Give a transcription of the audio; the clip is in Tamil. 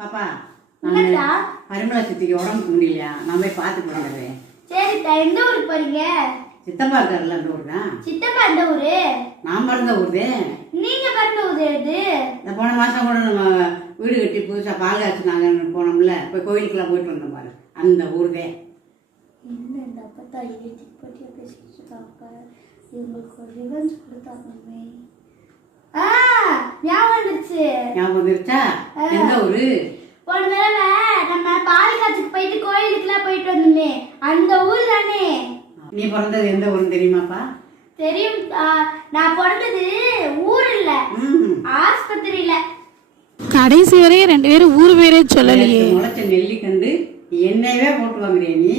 பாப்பா என்னடா பரிமளா சித்திக்கு உடம்புக்கு முடியலையா நான் போய் பார்த்துட்டு வந்துடுறேன். சரிடா. எந்த ஊருக்கு போறீங்க? சித்தப்பா இருக்காருல்ல அந்த ஊர் தான். சித்தப்பா எந்த ஊரு? நான் பிறந்த ஊர் தான். நீங்க பிறந்த ஊரு எது? இந்த போன மாசம் கூட நம்ம வீடு கட்டி புதுசா பால் காய்ச்சினாங்க போனோம்ல, போய் கோயிலுக்குலாம் போயிட்டு வந்தோம் பாரு, அந்த ஊர் தான். என்ன இந்த அப்பத்தா ஏத்திக்கு பட்டியா பேசிட்டு இருக்காங்க. இவங்களுக்கு ஒரு ரிவெஞ்ச் கொடுத்தாங்கமே. ஞாபகம் வந்துருச்சு. ஞாபகம் வந்துருச்சா? எந்த ஊரு? ஒரு தடவை நம்ம பால் காய்ச்சிக்கு போயிட்டு கோயிலுக்குலாம் போயிட்டு வந்தோமே, அந்த ஊர் தானே. நீ பிறந்தது எந்த ஊருன்னு தெரியுமாப்பா? தெரியும். நான் பிறந்தது ஊர் இல்ல, ஆஸ்பத்திரியில. கடைசி வரையும் 2 பேரும் ஊர் பேரே சொல்லலையே. முளைச்ச நெல்லிக்கண்டு என்னையவே போட்டு வாங்குறிய நீ?